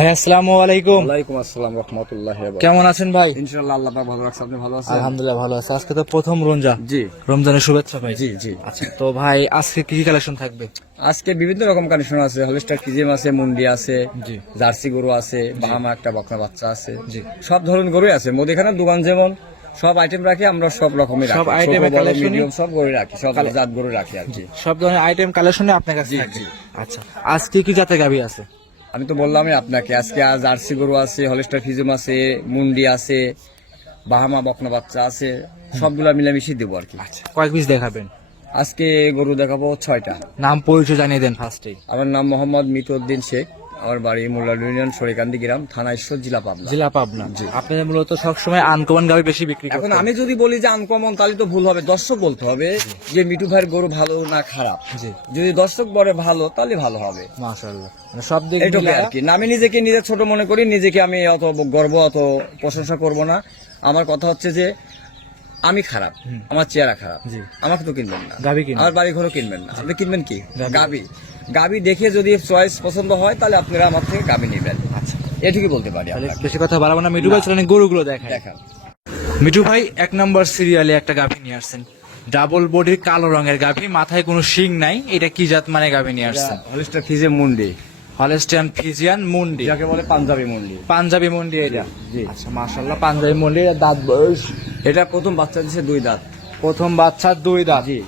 ভাই আসসালামু আলাইকুম। ওয়ালাইকুম আসসালাম রাহমাতুল্লাহি ওয়া বারাকাতুহু। কেমন আছেন ভাই? ইনশাআল্লাহ আল্লাহ পাক ভালো রাখছে। আপনি ভালো আছেন? আলহামদুলিল্লাহ ভালো আছে। আজকে তো প্রথম রমজান। জি রমজানের শুভেচ্ছা ভাই। জি জি। আচ্ছা তো ভাই আজকে কি কি কালেকশন থাকবে? আজকে বিভিন্ন রকম কালেকশন আছে। হলিস্টার কিজিম আছে, মুন্ডি আছে, জি জার্সি গরু আছে, বাহামা একটা বকনা বাচ্চা আছে। জি। সব ধরনের গরুই আছে। মুদিখানার দোকান যেমন সব আইটেম রাখি, আমরা সব রকমের রাখি। সব আইটেমের কালেকশনই? মিডিয়াম সব গরু রাখি, সব জাত গরু রাখি আর কি। সব ধরনের আইটেম কালেকশনে আপনার কাছে জি, থাকবে। জি। আচ্ছা আজকে কি জাতের গাভী আছে? আমি তো বললামই আপনাকে, আজকে জার্সি গরু আছে, হলিস্টার ফিজিম আছে, মুন্ডি আছে, বাহামা বকনা বাচ্চা আছে, সবগুলা মিলামিশি দেবো আর কি। আচ্ছা কয়েক পিস দেখাবেন? আজকে গরু দেখাবো 6টা। নাম পরিচয় জানিয়ে দেন ফার্স্টেই। আমার নাম মোহাম্মদ মিতউদ্দিন শেখ। আমার বাড়ি মোল্লা ইউনিয়ন সরিকান্দি গ্রাম, থানা ঈশ্বর, জেলা পাবনা। জেলা পাবনা। আপনাদের মূলত সবসময় আনকমন গাভী বেশি বিক্রি করেন। এখন আমি যদি বলি যে আনকমন, তাহলে তো ভুল হবে। দর্শক বলতে হবে যে মিঠু ভাইয়ের গরু ভালো না খারাপ। জি যদি দর্শক বলে ভালো, তাহলে ভালো হবে। মাশাআল্লাহ, মানে সব দিক এইটুকু মিলায়া আর কি। না, আমি নিজেকে নিজে ছোট মনে করি, নিজেকে আমি অত গর্ব, অত প্রশংসা করব না। আমার কথা হচ্ছে যে আমি খারাপ, আমার চেহারা খারাপ, জি। আমাকে তো কিনবেন না। গাভী কিনবেন। আমার বাড়ি ঘরও কিনবেন না। আপনি কিনবেন কি? গাভী। গাভী দেখে যদি চয়েস পছন্দ হয়, তাহলে আপনারা আমার থেকে গাভী নেবেন। আচ্ছা এটুকুই বলতে পারি। তাহলে আপনাকে বেশি কথা বাড়াবো না, মিঠু ভাই চলেন গরুগুলো দেখাই। দেখান। মিঠু ভাই 1 নম্বর সিরিয়ালে একটা গাভী নিয়ে আসছেন, ডাবল বডির কালো রঙের গাভী, মাথায় কোনো শিং নাই। এটা কি জাত মানে গাভী নিয়ে আসছেন? হলিস্টার ফিজে মুন্ডি, হলস্টিয়ান ফ্রিজিয়ান মুন্ডি, যাকে বলে পাঞ্জাবি মুন্ডি। পাঞ্জাবি মুন্ডি এটা। জি। আচ্ছা মাশাআল্লাহ, পাঞ্জাবি মুন্ডি। এর দাঁত বয়স? এটা প্রথম বাচ্চা দিছে 2 দাঁত। প্রথম বাচ্চা 2 দাঁত। জি।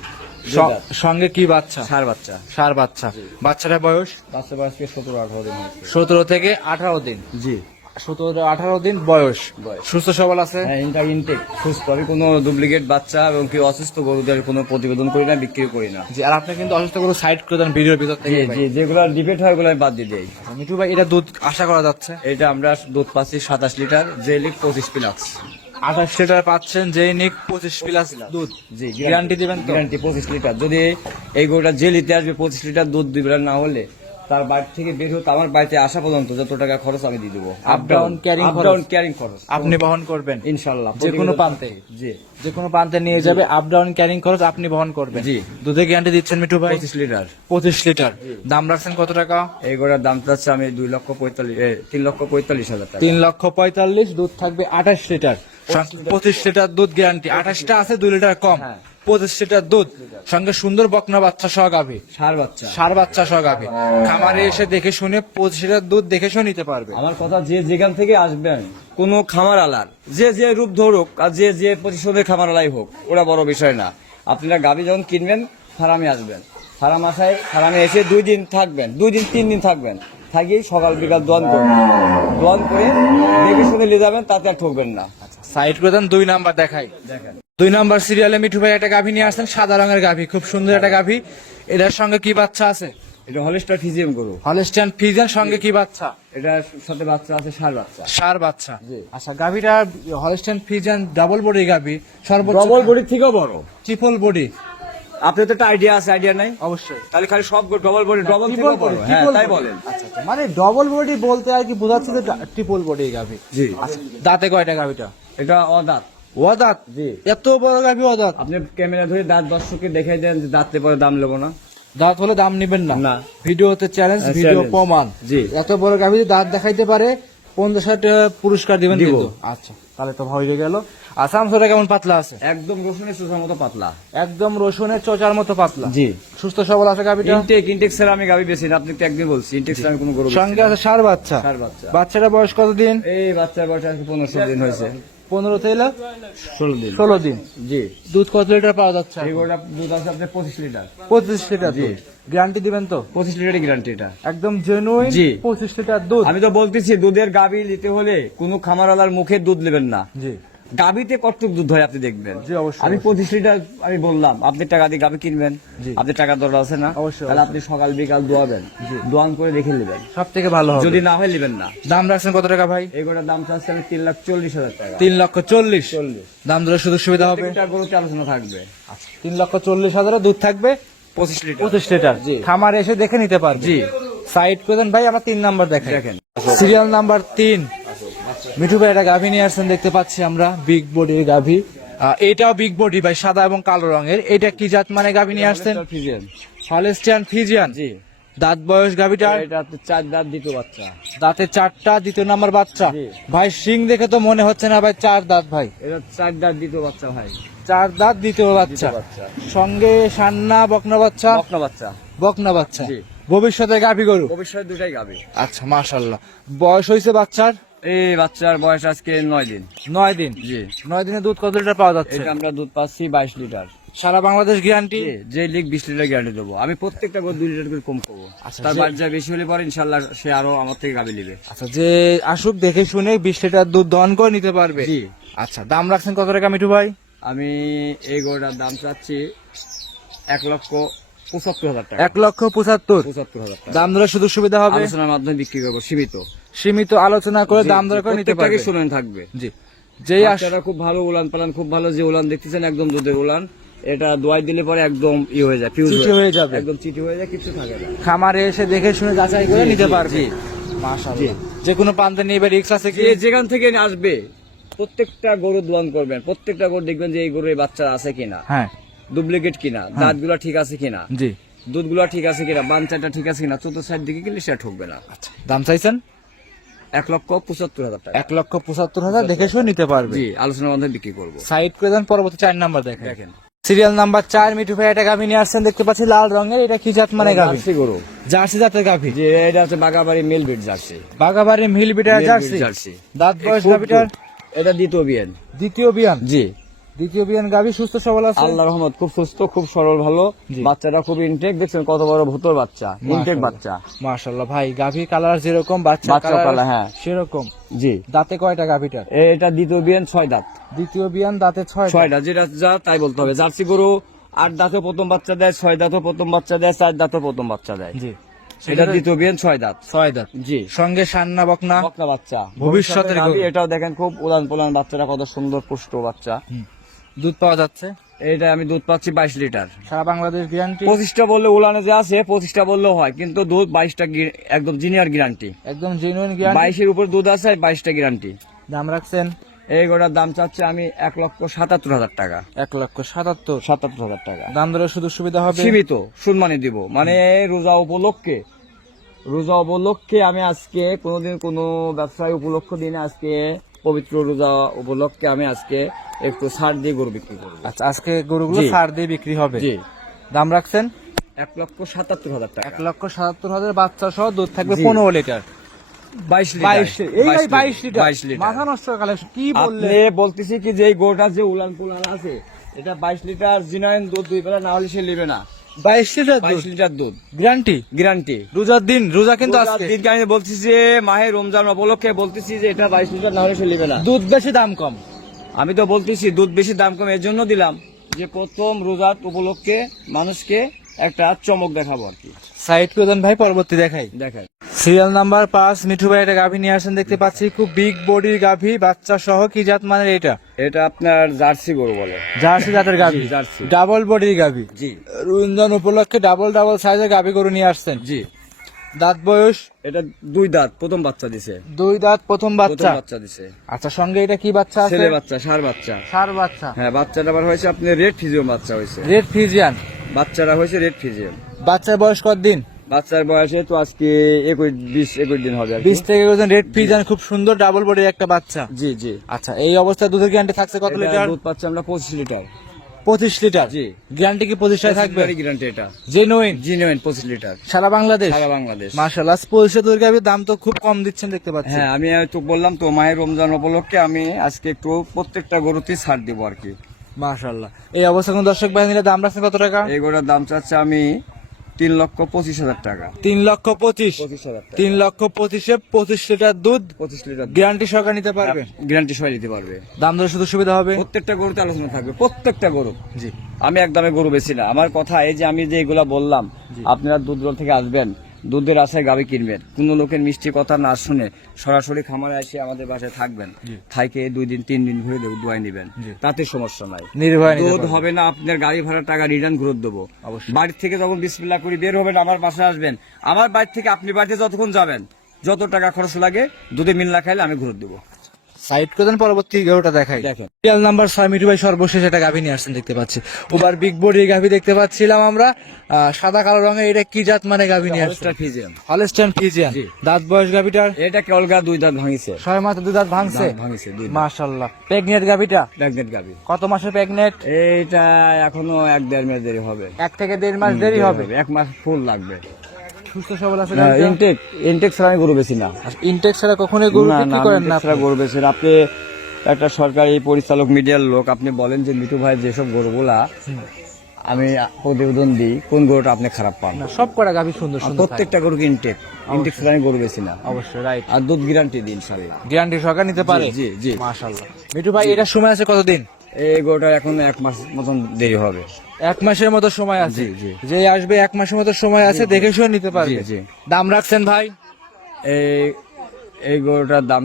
সঙ্গে কি বাচ্চা? ষাঁড় বাচ্চা। ষাঁড় বাচ্চা। বাচ্চাটার বয়স বাচ্চা বয়স 17-18 দিন হয়েছে। 17 থেকে 18 দিন। জি। 17-18 দিন বয়স। বয়স। সুস্থ সবল আছে? হ্যাঁ, ইনটেক সুস্থ। আমি কোনো ডুপ্লিকেট বাচ্চা এবং কি অসুস্থ গরুদের কোনো প্রতিবেদন করি না, বিক্রি করি না। জি। আর আপনি কিন্তু অসুস্থ করে সাইড করে দেন ভিডিওর ভিতর জি থেকে ভাই। জি, যেগুলো ডিবেট হয় ওগুলো আমি বাদ দিয়ে দিই। মিঠু ভাই এটা দুধ আশা করা যাচ্ছে? এটা আমরা দুধ পাচ্ছি 27 লিটার, যে লিক 25 প্লাস। 28 লিটার পাচ্ছেন, যেই নিক 25 প্লাস দুধ। জি, গ্যারান্টি দিবেন তো? Guarantee 25 litre. যদি এই গরুটা যে নিতে আসবে 25 লিটার দুধ দিবেন, না হলে তার বাড়ি থেকে বের হতে আমার বাড়িতে আসা পর্যন্ত যত টাকা খরচ আমি দিয়ে দেবো। Up down carrying up down carrying খরচ আপনি বহন করবেন ইনশাআল্লাহ, যে কোনো প্রান্তে। জি। যে কোনো প্রান্তে নিয়ে যাবে, আপ ডাউন ক্যারিং খরচ আপনি বহন করবেন। জি। দুধে গ্যারান্টি দিচ্ছেন মিঠু ভাই? 25 লিটার। 25 লিটার। দাম রাখছেন কত টাকা? এই গরুর দাম চাচ্ছে আমি 3,45,000 টাকা। 3,45,000। দুধ থাকবে 28 লিটার। 25 লিটার দুধ গ্যারান্টি। 28টা আছে 2 লিটার কম। হ্যাঁ। 25 লিটার দুধ, সঙ্গে সুন্দর বকনা বাচ্চা সহ গাভী, ষাঁড় বাচ্চা। ষাঁড় বাচ্চা সহ গাভী। খামারে এসে দেখে শুনে 25 লিটার দুধ দেখে শুনে নিতে পারবে। আমার কথা, যে যেখান থেকে আসবেন, কোনো খামার আলার যে যে রূপ ধরুক আর যে যে পজিশনের খামার আলাই হোক, ওরা বড় বিষয় না। আপনারা গাভী যখন কিনবেন, ফার্মে আসবেন। ফার্মে এসে 2 দিন থাকবেন, 2 দিন 3 দিন থাকবেন। থাকিয়ে সকাল বিকাল দোয়ান করবেন। দোয়ান করে দেখে শুনে নিয়ে যাবেন, তাতে আর ঠকবেন না। সাইড করে দেন। 2 নাম্বার দেখাই। দেখেন। 2 নাম্বার সিরিয়ালে মিঠু ভাই একটা গাভী নিয়ে আসছেন, সাদা রঙের গাভী, খুব সুন্দর একটা গাভী। এটার সঙ্গে কি বাচ্চা আছে? এটা হলিস্টার ফিজিয়াম গরু। হলস্টিয়ান ফ্রিজিয়ান, সঙ্গে কি বাচ্চা? এটার সাথে বাচ্চা আছে ষাঁড় বাচ্চা। ষাঁড় বাচ্চা। জি। আচ্ছা গাভীটা হলস্টিয়ান ফ্রিজিয়ান ডাবল বডি গাভী, সর্বোচ্চ ডবল বডির থেকেও বড়। Triple body. আপনার তো একটা আইডিয়া আছে, আইডিয়া নাই? অবশ্যই। তাহলে খালি সব ডবল বডি, ডবল থেকেও বড়। হ্যাঁ, তাই বলেন। আচ্ছা আচ্ছা, মানে ডবল বডি বলতে আর কি বোঝাচ্ছে যে ট্রিপল বডি গাভী। জি। আচ্ছা, দাঁতে কয়টা গাভীটা? এটা অদাঁত। ও দাঁত? জি। এত বড় গাভী ও দাঁত? আপনি ক্যামেরা ধরে দাঁত দর্শককে দেখাই দেন যে দাঁততে পরে দাম নেবো না। দাঁত হলে দাম নিবেন না? না। ভিডিওতে চ্যালেঞ্জ, হ্যাঁ, ভিডিও challenge। প্রমাণ। জি। এত বড় গাভী যদি দাঁত দেখাইতে পারে 50,000 টাকা পুরস্কার দিবেন দিব। কিন্তু। আচ্ছা তাহলে তো হয়ে গেল। আসাম সোটা কেমন পাতলা আছে? একদম রসুনের চোষার মতো পাতলা। একদম রসুনের চোচার মতো পাতলা। জি। সুস্থ সবল আছে গাভীটা? ইনটেক স্যার, আমি গাবি বেশি না, আপনি তো একদিন বলছি ইনটেক স্যার আমি কোনো গরু বেচি সঙ্গে না। আছে ষাঁড় বাচ্চা। ষাঁড় বাচ্চা। বাচ্চাটা বয়স কতদিন? এই বাচ্চার বয়স আজকে 15 দিন হয়েছে। 15 থেকে 16 দিন। 16 দিন। জি। দুধ কত লিটার পাওয়া যাচ্ছে? এই গরুটা দুধ আছে আপনার 25 লিটার। 25 লিটার জি। দুধ। গ্যারান্টি দিবেন তো? 25 লিটারই গ্যারান্টি এটা। একদম জেনুইন। জি। 25 লিটার দুধ। আমি তো বলতেছি, দুধের গাবি নিতে হলে কোনো খামারওয়ালার মুখে দুধ নেবেন না। জি গাবিতে কতটুকু দুধ হয় আপনি দেখবেন। জি, অবশ্যই, আমি অবশ্যই। 25 লিটার আমি বললাম, আপনি টাকা দিয়ে গাবি কিনবেন, জি। আপনি টাকা দরকার আছে না? অবশ্যই, তাহলে আপনি সকাল বিকাল দোয়াবেন, জি। দোয়ান করে রেখে নেবেন। সব থেকে ভালো হবে। যদি না হয় নেবেন না। দাম রাখছেন কত টাকা ভাই? এই গোটার দাম চাচ্ছি আমি 3,40,000 টাকা। 3,40,000। 40। দাম ধরে সুযোগ সুবিধা হবে? প্রত্যেকটা গরুতে আলোচনা থাকবে। 3,40,000 দুধ থাকবে 25 লিটার। 25 লিটার। জি। খামার এসে দেখে নিতে পারবে। জি। সাইড করে দেন ভাই, আমরা 3 নাম্বার দেখাই। দেখেন। Serial number 3। মিঠু ভাই একটা গাভী নিয়ে আসছেন, দেখতে পাচ্ছি আমরা, বিগ বডির গাভী। এটাও বিগ বডি ভাই, সাদা এবং কালো রঙের। এটা কি জাত মানে গাভী নিয়ে আসছেন? ফ্রিজিয়ান। Holstein Friesian. জি। দাঁত বয়স গাভিটার? এটা হচ্ছে 4 দাঁত দ্বিতীয় বাচ্চা। দাঁতে 4টা, দ্বিতীয় নাম্বার বাচ্চা। জি। ভাই শিং দেখে তো মনে হচ্ছে না ভাই 4 দাঁত ভাই। এটা 4 দাঁত দ্বিতীয় বাচ্চা ভাই। 4 দাঁত দ্বিতীয় বাচ্চা। দ্বিতীয় বাচ্চা। সঙ্গে সান্না বকনা বাচ্চা? বকনা বাচ্চা। বকনা বাচ্চা। জি। ভবিষ্যতে গাভি গরু? ভবিষ্যতে দুটাই গাবে। আচ্ছা মাশাআল্লাহ। বয়স হয়েছে বাচ্চার? এই বাচ্চার বয়স আজকে 9 দিন। 9 দিন। জি। 9 দিনে দুধ কত লিটার পাওয়া যাচ্ছে? এটা আমরা দুধ পাচ্ছি 22 লিটার। সারা বাংলাদেশ গ্যারান্টি? যে লিগ 20 লিটার গ্যারান্টি দেবো। আমি প্রত্যেকটা গরু 2 লিটার করে কম করবো। আচ্ছা, তার যে- বাদ যা বেশি হলে পরে ইনশাল্লাহ সে আরো আমার থেকে গাবি নেবে। আচ্ছা, যে আসুক দেখে শুনে 20 লিটার দুধ দহন করে নিতে পারবে? জি। আচ্ছা, দাম রাখছেন কত টাকা মিঠু ভাই? আমি এই গরুটার দাম চাচ্ছি 1,75,000 টাকা। 1,75,000। 75,000 টাকা। দাম দরে সুযোগ সুবিধা হবে? আলোচনার মাধ্যমে বিক্রি করবো, সীমিত। সীমিত আলোচনা করে দাম দর করে নিতে পারবে? শুনেন থাকবে। জি। যেই বাচ্চাটা খুব ভালো উলান পালান, খুব ভালো। যে উলান দেখতেছেন একদম দুধের উলান। এটা দোয়াই দিলে পরে একদম হয়ে যায়, ফিউজ চিঠি হয়ে যাবে। একদম চিঠি হয়ে যায়, কিছু থাকে না। খামারে এসে দেখে শুনে যাচাই করে জি, নিতে জি, পারবে? জি। মাশাআল্লাহ। যে কোনো প্রান্তে নিয়ে রিক্স আছে কি? যে যেখান থেকে আসবে প্রত্যেকটা গরু দোয়ান করবেন, প্রত্যেকটা গরু দেখবেন যে এই গরু এই বাচ্চা আছে কিনা, হ্যাঁ। ডুপ্লিকেট কিনা, দাঁতগুলা ঠিক আছে কিনা, জি। দুধগুলা ঠিক আছে কিনা, বাচ্চাটা ঠিক আছে কিনা, চতুর্থ সাইড দিকে কিনলে সেটা ঠকবে না। আচ্ছা, দাম চাইছেন? 1,75,000 টাকা। 1,75,000 দেখে শুনে নিতে পারবে? জি, আলোচনার মাধ্যমে বিক্রি করবো। সাইড করে দেন, পরবর্তী 4 নাম্বার দেখেন। দেখেন সিরিয়াল নাম্বার 4 মিঠু ভাই একটা গাভী নিয়ে আসছেন দেখতে পাচ্ছি লাল রঙের। এটা কি জাত মানে গাভী? জার্সি গরু। জার্সি জাতের গাভী। যে এটা হচ্ছে Bagabari mail bit jersey. Bagabari মিল bitter mail jersey. Bit jersey. দাঁত বয়স খুব গাভীটার? দুধ। এটা দ্বিতীয় বিয়ান। দ্বিতীয় বিয়ান? জি। দ্বিতীয় বিয়ান গাভী, সুস্থ সবল আছে? আল্লাহর রহমত, খুব সুস্থ, খুব সরল, ভালো। জি। বাচ্চাটা খুব ইনটেক, দেখছেন কত বড় ভুতর বাচ্চা, ইনটেক বাচ্চা। মাশাআল্লাহ ভাই, গাভী কালার যেরকম বাচ্চা বাচ্চা কালার কালার, হ্যাঁ। সেরকম। জি। দাঁতে কয়টা গাভীটার? এটা দ্বিতীয় বিয়ান 6 দাঁত। দ্বিতীয় বিয়ান দাঁতে 6টা। 6টা, যেটা যা তাই বলতে হবে। জার্সি গরু 8 দাঁতও প্রথম বাচ্চা দেয়, 6 দাঁতও প্রথম বাচ্চা দেয়, 4 দাঁতও প্রথম বাচ্চা দেয়। জি। এটা দ্বিতীয় বিয়ান 6 দাঁত। 6 দাঁত। জি। সঙ্গে সান্না বকনা? বকনা বাচ্চা। ভবিষ্যতের গাভী, গরু। এটাও দেখেন খুব উলান পোলান, বাচ্চাটা কত সুন্দর পুষ্ট বাচ্চা। দুধ পাওয়া যাচ্ছে? এটা আমি দুধ পাচ্ছি 22 লিটার। সারা বাংলাদেশ গ্যারান্টি? 25টা বললে উলানে যে আছে 25টা বললেও হয়, কিন্তু দুধ 22টা একদম জিনিয়ার গ্যারান্টি। একদম জেনুইন গ্যারান্টি? 22-এর উপর দুধ আছে, 22টা গ্যারান্টি। দাম রাখছেন? এই গোটার দাম চাচ্ছে আমি 1,77,000 টাকা। 1,77,000। 77,000 টাকা। দাম দরের সুযোগ সুবিধা হবে? সীমিত সম্মানে দিব, মানে রোজা উপলক্ষে। রোজা উপলক্ষে আমি আজকে কোনোদিন কোনো ব্যবসায় উপলক্ষ দিনে, আজকে পবিত্র রোজা উপলক্ষে আমি আজকে একটু ছাড় দিয়ে গরু বিক্রি করবো। আচ্ছা, আজকে গরুগুলো জি। ছাড় দিয়ে বিক্রি হবে? জি। দাম রাখছেন? 1,77,000 টাকা। 1,77,000 বাচ্চা সহ দুধ থাকবে জি। 15 লিটার। 22 22 লিটার। এই ভাই 22 লিটার? 22 লিটার। মাথা নষ্ট কালেকশন কি বললে? আপনি বলতেছি কি যে এই গরুটা যে উলান পুলান আছে, এটা 22 লিটার জিনাইন দুধ, 2 বেলা না হলে সে নেবে না। 22 লিটার 22 লিটার দুধ গ্যারান্টি? গ্যারান্টি। রোজার দিন, রোজা কিন্তু আজকে। দিনকে আমি বলতেছি যে মাহে রমজান উপলক্ষে বলতেছি যে এটা 22 লিটার না হলে সে নেবে না। দুধ বেশি দাম কম? আমি তো বলতেছি দুধ বেশি দাম কম, এর জন্য দিলাম যে প্রথম রোজার উপলক্ষে মানুষকে একটা চমক দেখাবো আর কি। সাইড করে দেন ভাই, পরবর্তী দেখাই। দেখেন সিরিয়াল নাম্বার 5 মিঠু ভাই একটা গাভী নিয়ে আসেন দেখতে পাচ্ছি, খুব বিগ বডির গাভী, বাচ্চা সহ। কি জাত মানে এটা? এটা আপনার জার্সি গরু বলে। জার্সি জাতের গাভী? জি, জার্সি। ডাবল বডির গাভী? জি। রমজান উপলক্ষে ডাবল সাইজের গাভী গরু নিয়ে আসছেন? জি। দাঁত বয়স? এটা 2 দাঁত, প্রথম বাচ্চা দিছে। 2 দাঁত প্রথম প্রথম বাচ্চা? বাচ্চা দিছে। আচ্ছা, সঙ্গে এটা কি বাচ্চা আছে? ছেলে বাচ্চা, ষাঁড় বাচ্চা। ষাঁড় বাচ্চা? হ্যাঁ, বাচ্চাটা আবার হয়েছে আপনি রেড ফিজিয়াম বাচ্চা হয়েছে। Red Friesian? বাচ্চারা হয়েছে রেড ফিজিয়াম। বাচ্চার বয়স কতদিন? বাচ্চার বয়সে তো আজকে 20-21 দিন হবে আর কি। 20 থেকে 21 দিন। রেড ফিজিয়ান, খুব সুন্দর ডাবল বডির একটা বাচ্চা। জি জি। আচ্ছা, এই অবস্থায় দুধের গ্যারান্টি থাকছে কত এটা লিটার? দুধ পাচ্ছি আমরা 25 লিটার। 25 লিটার? জি। গ্যারান্টি কি 25টাই থাকবে? গ্যারান্টি এটা। জেনুইন? Genuine 25 litre. সারা বাংলাদেশ? সারা বাংলাদেশ। মাশাআল্লাহ। 25 দুধের গাভীর দাম তো খুব কম দিচ্ছেন দেখতে পাচ্ছি। হ্যাঁ, আমি তো বললাম তো মায়ের রমজান উপলক্ষে আমি আজকে একটু প্রত্যেকটা গরুতেই ছাড় দিব আর কি। মাশাআল্লাহ। এই অবস্থা কোন দর্শক ভাই নিলে দাম রাখছেন কত টাকা? এই গরুর দাম চাচ্ছে আমি 3,25,000 টাকা। 3,25,000? 25,000 টাকা। 3,25,000 25 লিটার দুধ 25 লিটার গ্যারান্টি সহকারে নিতে পারবে? গ্যারান্টি সহ দিতে পারবে। দাম দরে শুধু সুবিধা হবে? প্রত্যেকটা গরুতে আলোচনা থাকবে, প্রত্যেকটা গরু। জি। আমি একদমে গরু বেশি না। আমার কথা এই যে আমি যে এগুলা বললাম, আপনারা দুধ থেকে আসবেন, দুধের আশায় গাভী কিনবেন, কোন লোকের মিষ্টি কথা না শুনে সরাসরি খামারে এসে আমাদের বাসায় থাকবেন, থাইকে 2 দিন 3 দিন ঘুরে দুয়াই নেবেন, তাতে সমস্যা নাই। নির্ভয় নিতে দুধ পারবে। হবে না, আপনার গাড়ি ভাড়া টাকা রিটার্ন ঘুরে দেবো। অবশ্যই। বাড়ি থেকে যখন বিসমিল্লাহ করে বের হবেন, আমার বাসায় আসবেন, আমার বাড়ি থেকে আপনি বাড়িতে যতক্ষণ যাবেন, যত টাকা খরচ লাগে দুধে মিল্লা খাইলে আমি ঘুরে দেবো। সাইড করে দেন, পরবর্তী গরুটা দেখাই। দেখেন। সিরিয়াল নাম্বার 6 মিঠু ভাই সর্বশেষ একটা গাভী নিয়ে আসছেন দেখতে পাচ্ছি। ওভার বিগ বডির গাভী দেখতে পাচ্ছিলাম আমরা, সাদা কালো রঙের। এটা কি জাত মানে গাভী নিয়ে আসছেন? Holstein Friesian. Holstein Friesian. জি। দাঁত বয়স গাভীটার? এটা কেবলগা 2 দাঁত ভাঙিছে। 6 মাত্র 2 দাঁত ভাঙছে। ভাঙিছে 2 দাঁত। মাশাআল্লাহ। প্রেগনেন্ট গাভীটা? প্রেগনেন্ট গাবি। কত মাসের প্রেগনেন্ট? এইটা এখনো 1-1.5 মাস দেরি হবে। 1 থেকে 1.5 মাস দেরি হবে। 1 মাস ফুল লাগবে। সুস্থ সবল আছে না, গাভীটা? ইনটেক ছাড়া আমি গরু বেশি না। ইনটেক ছাড়া কখনোই গরু বিক্রি করেন না? ইনটেক ছাড়া গরু বেশি না। আপনি একটা সরকারি পরিচালক মিডিয়ার লোক, আপনি বলেন যে মিঠু ভাই যেসব গরুগুলা আমি প্রতিবেদন দিই, কোন গরুটা আপনি খারাপ পান? না, সব কটা গাভী সুন্দর সুন্দর। প্রত্যেকটা গরু ইনটেক ছাড়া আমি গরু বেশি না। অবশ্যই রাইট। আর দুধ গ্যারান্টি দিন ইনশাআল্লাহ। গ্যারান্টি সহকারে নিতে পারে? জি জি। মাশাআল্লাহ। মিঠু ভাই এটার সময় আছে কতদিন? এই গরুটা এখন 1 মাস মতন দেরি হবে। 1 মাসের মতো সময় আছে। জি, জি। যে আসবে 1 মাসের মতো সময় আছে, দেখে শুনে নিতে পারবে। জি, জি। দাম রাখছেন ভাই? এই গরুটার দাম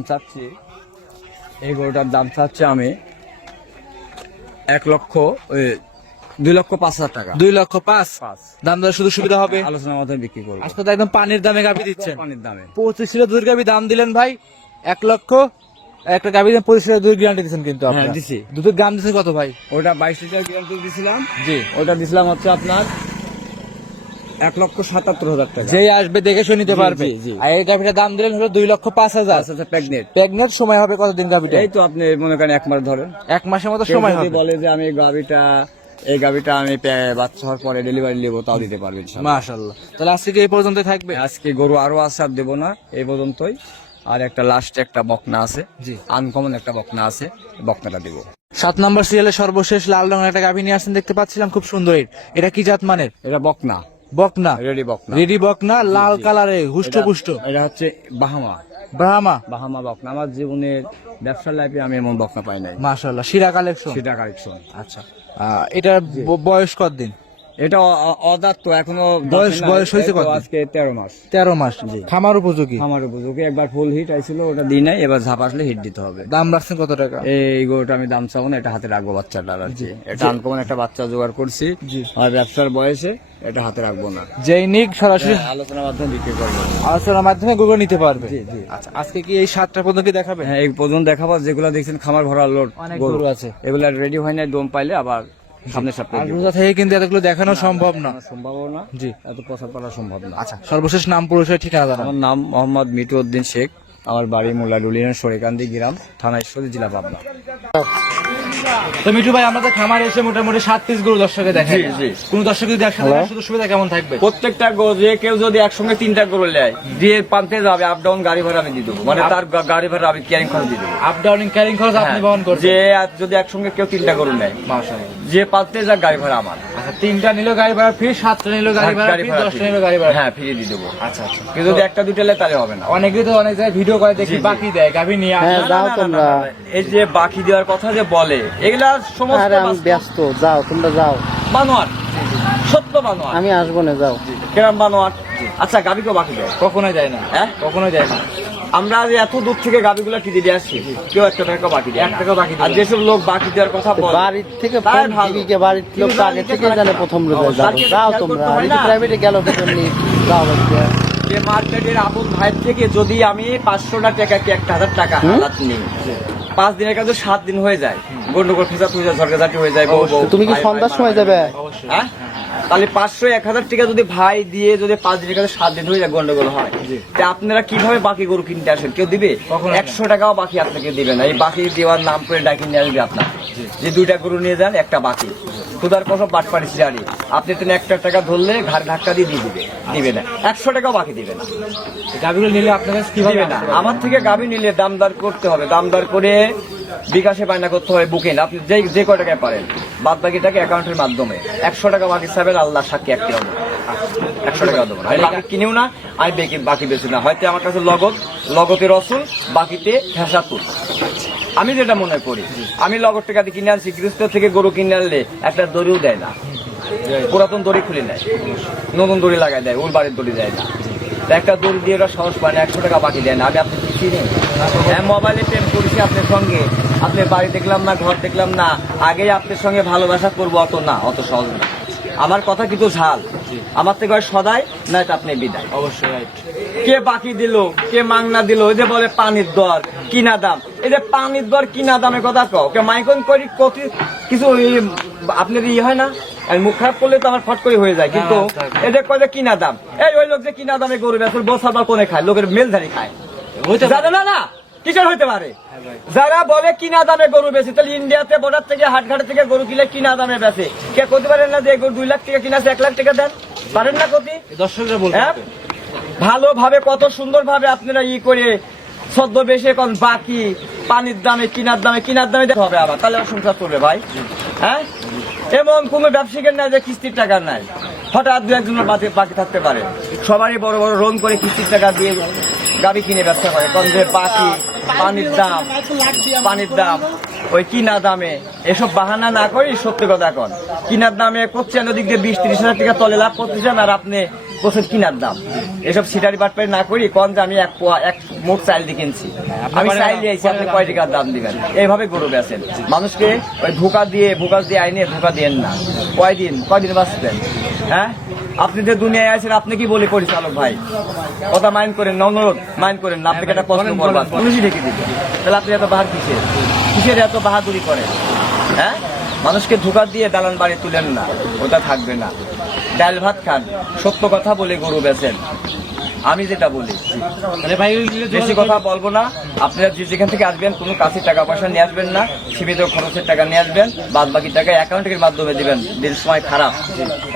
চাচ্ছি, আমি 2,05,000 টাকা। 2,05,000 5 দাম দর শুধু সুবিধা হবে? আলোচনার মাধ্যমে বিক্রি করবো। আজকে তো একদম পানির দামে গাভী দিচ্ছেন। পানির দামে 25 লিটার দুধের গাভী দাম দিলেন ভাই 1 লক্ষ। একটা গাভী 25 লিটার দুধ গ্যারান্টি দিচ্ছেন কিন্তু হ্যাঁ, আপনারা। দিছি। দুধের দাম দিচ্ছেন কত ভাই? ওটা 22 লিটার গ্যারান্টি দিয়েছিলাম। জি। ওটা দিছিলাম হচ্ছে আপনার 1,77,000 টাকা। যেই আসবে দেখে শুনে নিতে জি, পারবে। জি, জি। আর এই গাভীটার দাম দিলেন হলো 2,05,000। আচ্ছা প্রেগনেন্ট। প্রেগনেন্ট সময় হবে কতদিন গাভীটা? এই তো আপনি মনে করেন 1 মাস ধরেন। 1 মাসের মতো কেউ সময় যদি হবে। বলে যে আমি এই গাভীটা আমি বাচ্চা হওয়ার পরে ডেলিভারি নেবো, তাও দিতে পারবেন ইনশাআল্লাহ। মাশাআল্লাহ। তাহলে আজকে কি এই পর্যন্তই থাকবে? আজকে গরু আরো আছে, আর দেবো না, এই পর্যন্তই। আর একটা লাস্টে একটা বকনা আছে, জি। আনকমন একটা বকনা আছে, বকনাটা দিব। 7 নম্বর সিরিয়ালের সর্বশেষ লাল রঙের একটা গাভী নিয়ে আসছেন দেখতে পাচ্ছিলাম, খুব সুন্দর। এটা কি জাত মানের? এটা বকনা, বকনা? রেডি বকনা। রেডি বকনা, লাল কালারে হুষ্টপুষ্ট। এটা হচ্ছে বাহামা ব্রাহ্মা। বকনা। আমার জীবনের ব্যবসার লাইফে আমি এমন বকনা পাই নাই। মাশাআল্লাহ। শিরা কালেকশন? সেটা কালেকশন। আচ্ছা। এটার বয়স কতদিন? এটা অদাত্ত এখনো বয়স হয়েছে কত? আজকে 13 মাস। 13 মাস। খামার উপযোগী? আমার উপযোগী। একবার ফুল হিট আইছিল, ওটা দিই নাই, এবার ঝাপ আসলে হিট দিতে হবে। দাম রাখছেন কত টাকা? এই গরুটা আমি দাম চাবো না, এটা হাতে রাখবো বাচ্চাটা আর কি। এটা আনকমন একটা বাচ্চা জোগাড় করছি, জি। আর ব্যবসার বয়সে এটা হাতে রাখবো না। যেই নিক সরাসরি আলোচনার মাধ্যমে বিক্রি করবো। আলোচনার মাধ্যমে গুগল নিতে পারবে। জি, জি। আচ্ছা, আজকে কি এই 7টা পর্যন্ত কি দেখাবে? হ্যাঁ, এই পর্যন্ত দেখাবো। যেগুলো দেখছেন খামার ভরা লোড অনেক গরু আছে। এগুলা রেডি হয় নাই, দম পাইলে আবার সামনে সপ্তাহে আর দিব। রোজা থেকে কিন্তু এতগুলো দেখানো সম্ভব না। সম্ভব না, জি। এত প্রচার করা সম্ভব না। আচ্ছা, সর্বশেষ নাম পরিচয় ঠিকানা জানান। আমার নাম মোহাম্মদ মিটু উদ্দিন শেখ। আমার বাড়ি মোল্লাডুলিয়ান সরিকান্দি গ্রাম, থানা ঈশ্বরদী, জেলা পাবনা। তো মিঠু ভাই, আমাদের খামারে এসে মোটামুটি 7 পিস গরু দর্শকে দেখেন। জি, জি। কোন দর্শক যদি একসাথে নেয়, সুযোগ সুবিধা কেমন থাকবে? প্রত্যেকটা যে কেউ যদি একসঙ্গে 3টা গরু নেয়, দিয়ে পান্তে যাবে, আপ ডাউন গাড়ি ভাড়া আমি দিয়ে দেবো। মানে তার গাড়ি ভাড়া আমি ক্যারিং খরচ দিয়ে দেবো। আপ ডাউনিং ক্যারিং খরচ আপনি বহন করছেন? যে যদি একসঙ্গে কেউ 3টা গরু নেয়, মাশাআল্লাহ। যে পান্তে যাক গাড়ি ভাড়া আমার। আচ্ছা, 3টা নিলো গাড়ি ভাড়া ফ্রি, 7টা নিলো গাড়ি ভাড়া ফ্রি, 10টা নিলো গাড়ি ভাড়া। হ্যাঁ, ফ্রি দিয়ে দেবো। আচ্ছা আচ্ছা। কেউ যদি একটা দুটো নেয় তাহলে হবে না। অনেকেই তো অনেক জায়গায় ভিডিও করে দেখি বাকি দেয় গাভী নিয়ে। না, না, না, না, না, এই যে বাকি দেওয়ার কথা যে বলে, এগুলা সমস্ত ব্যস্ত, যাও তোমরা যাও, বানোয়াট, সত্য বানোয়াট। আমি আসবো না, যাও। কেরাম বানোয়াট। আচ্ছা, গাবিকেও বাকি দেয়? কখনোই যায় না। হ্যাঁ, কখনোই যায় না। আমরা যে এত দূর থেকে গাবিগুলো কিনে দিয়ে আসছি, কেউ 1 টাকা বাকি দেয় 1 টাকা বাকি দেয় আর না। যেসব লোক বাকি দেওয়ার কথা বলে, বাড়ির থেকে তাই ফোন ভালো। দিদিকে, বাড়ির লোক তো আগে থেকে জানে প্রথম রোজে যাও, তাকে যাও খেয়াল তোমরা। করতে হয় না। প্রাইভেটে গেল বেতন যাও বাড়িতে। যে মার্কেটের আপন ভাইয়ের থেকে যদি আমি 500 টাকা কি 1000 টাকা হালাত নিই, 5 দিনের কাছে 7 দিন হয়ে যায়, গন্ডগোল ফিসাদ হয়ে যায়, ঝরঝাটি হয়ে যায়। তুমি কি সন্ধ্যার সময় যাবে? হ্যাঁ, তাহলে 500-1000 টাকা যদি ভাই দিয়ে যদি 5 দিনের কাছে 7 দিন হয়ে যায়, গন্ডগোল হয়। তা আপনারা কিভাবে বাকি গরু কিনতে আসেন? কেউ দিবে? 100 টাকাও বাকি আপনাকে দিবে না। এই বাকি দেওয়ার নাম করে ডাকি নিয়ে আসবে আপনার, যে 2টা গরু নিয়ে যান, একটা বাকি। খুদার কসম বাটপাড়ি সিরারি, আপনি তো 1 টাকা ধরলে ঘাড় ধাক্কা দিয়ে দিয়ে দিবে না। 100 টাকাও বাকি দিবে না। গাভীগুলো নিলে আপনার কাছে কিভাবে দিবে না। আমার থেকে গাভী নিলে দামদার করতে হবে, দামদার করে বিকাশে বায়না করতে হবে, বুকিং আপনি যে কয় টাকায় পারেন, বাদ বাকিটাকে অ্যাকাউন্টের মাধ্যমে 100 টাকা বাকি চাবেন, আল্লাহ সাক্ষী একটি হবে। 100 টাকা দেবো না, আমি বাকি কিনেও না, আমি বাকি বেশি না। হয়তো আমার কাছে লগতের রসুল, বাকিতে হেসাতুল। আমি যেটা মনে করি, আমি লগর টাকা দিয়ে কিনে আনছি, গৃহস্থ থেকে গরু কিনে আনলে একটা দড়িও দেয় না, পুরাতন দড়ি খুলে নেয়, নতুন দড়ি লাগাই দেয়, ওর বাড়ির দড়ি দেয় না। একটা দড়ি দিয়ে ওরা সাহস পায় না, 100 টাকা বাকি দেয় না। আমি আপনি চিনি, মোবাইলে প্রেম করেছি আপনার সঙ্গে, আপনার বাড়ি দেখলাম না, ঘর দেখলাম না, আগে আপনার সঙ্গে ভালোবাসা করবো, অত না, অত সহজ না। আমার কথা কিন্তু ঝাল, আমার থেকে হয় সদাই না এটা আপনি বিদায়। অবশ্যই রাইট। কে বাকি দিল, কে মাংনা দিল, ওই যে বলে পানির দর কিনা দাম, এই যে পানির দর কিনা দামের কথা কও, কে মাইকন করি কতি কিছু আপনার ইয়ে হয় না, আর মুখ খারাপ করলে তো আমার ফট করে হয়ে যায়, কিন্তু এদের কয় যে কিনা দাম, এই ওই লোক যে কিনা দামে গরু বেচে বসার বা কোনে খায়, লোকের মেলধারি খায়, জানে না না কিসের হইতে পারে। যারা বলে কিনা দামে গরু বেচে, তাহলে ইন্ডিয়াতে বর্ডার থেকে হাটঘাট থেকে গরু কিনে কিনা দামে বেচে, কে করতে পারেন না যে গরু 2 লাখ টাকা কিনা 1 লাখ টাকা দেন, পারেন না কতি? দর্শকরা বলতে হ্যাঁ, ভালোভাবে কত সুন্দর ভাবে আপনারা ই করে ছদ্মবেশে এখন বাকি পানির দামে কিনার দামে দিতে হবে আবার, তাহলে আর সংসার করবে ভাই। হ্যাঁ, এমন কোন ব্যবসায়ীর নাই যে কিস্তির টাকা নাই, হঠাৎ 2-1 বাকি থাকতে পারে, সবারই বড় বড় লোন করে কিস্তির টাকা দিয়ে গাড়ি কিনে ব্যবসা করে, কারণ যে বাকি পানির দাম ওই কিনা দামে এসব বাহানা না করে সত্যি কথা কন, কিনার দামে করছেন ওদিক দিয়ে 20-30 হাজার টাকা তলে লাভ করতেছেন, আর আপনি করছেন কিনার দাম। এসব সিটারি বাটপারি না করি কন যে আমি এক মোট চাইল দিয়ে কিনছি, আমি চাইল দিয়েছি, আপনি কয় টাকার দাম দিবেন, এইভাবে গরু বেচেন। মানুষকে ওই ধোকা দিয়ে আইনে ধোকা দিয়েন না। কয়দিন বাঁচতেন? হ্যাঁ, আপনি যে দুনিয়ায় আছেন, আপনি কি বলে পরিচালক ভাই, কথা মাইন্ড করেন না, অনুরোধ মাইন্ড করেন না, আপনাকে একটা প্রশ্ন করবার পুলিশই ঢেকে দিবে, তাহলে আপনি এত বাহার কিসের এত বাহাদুরি করেন? হ্যাঁ, মানুষকে ধোকা দিয়ে দালান বাড়ি তুলেন না, ওটা থাকবে না। ডাল ভাত খান, সত্য কথা বলে গরু বেচেন, আমি যেটা বলি। বেশি কথা বলবো না, আপনারা যেখান থেকে আসবেন কোনো কাছে টাকা পয়সা নিয়ে আসবেন না, সীমিত খরচের টাকা নিয়ে আসবেন, বাদ বাকি টাকা অ্যাকাউন্টের মাধ্যমে দিবেন। দিন সময় খারাপ,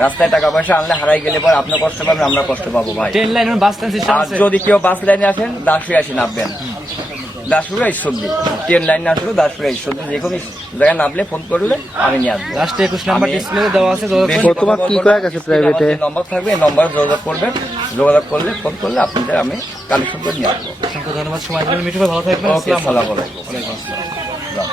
রাস্তায় টাকা পয়সা আনলে হারাই গেলে পর আপনি কষ্ট পাবেন, আমরা কষ্ট পাবো ভাই। আর যদি কেউ বাস লাইনে আসেন, দাসুই আসে নামবেন, দাসুরা ঈশ্বরদী, ট্রেন লাইনে আসলো দাসুরা ঈশ্বরদী, যে কোনো জায়গায় নামলে ফোন করলে আমি নিয়ে আসবো। লাস্টে 21 নাম্বার ডিসপ্লে দেওয়া আছে, তোমার কি করা গেছে প্রাইভেটে? নম্বর থাকবে, এই নম্বরে যোগাযোগ করবেন, যোগাযোগ করলে ফোন করলে আপনাদের আমি কালেকশন করে নিয়ে আসবো। অসংখ্য ধন্যবাদ সময় দিলেন মিঠু ভাই, ভালো থাকবেন। ওকে, আসসালামু আলাইকুম। ওয়ালাইকুম আসসালাম।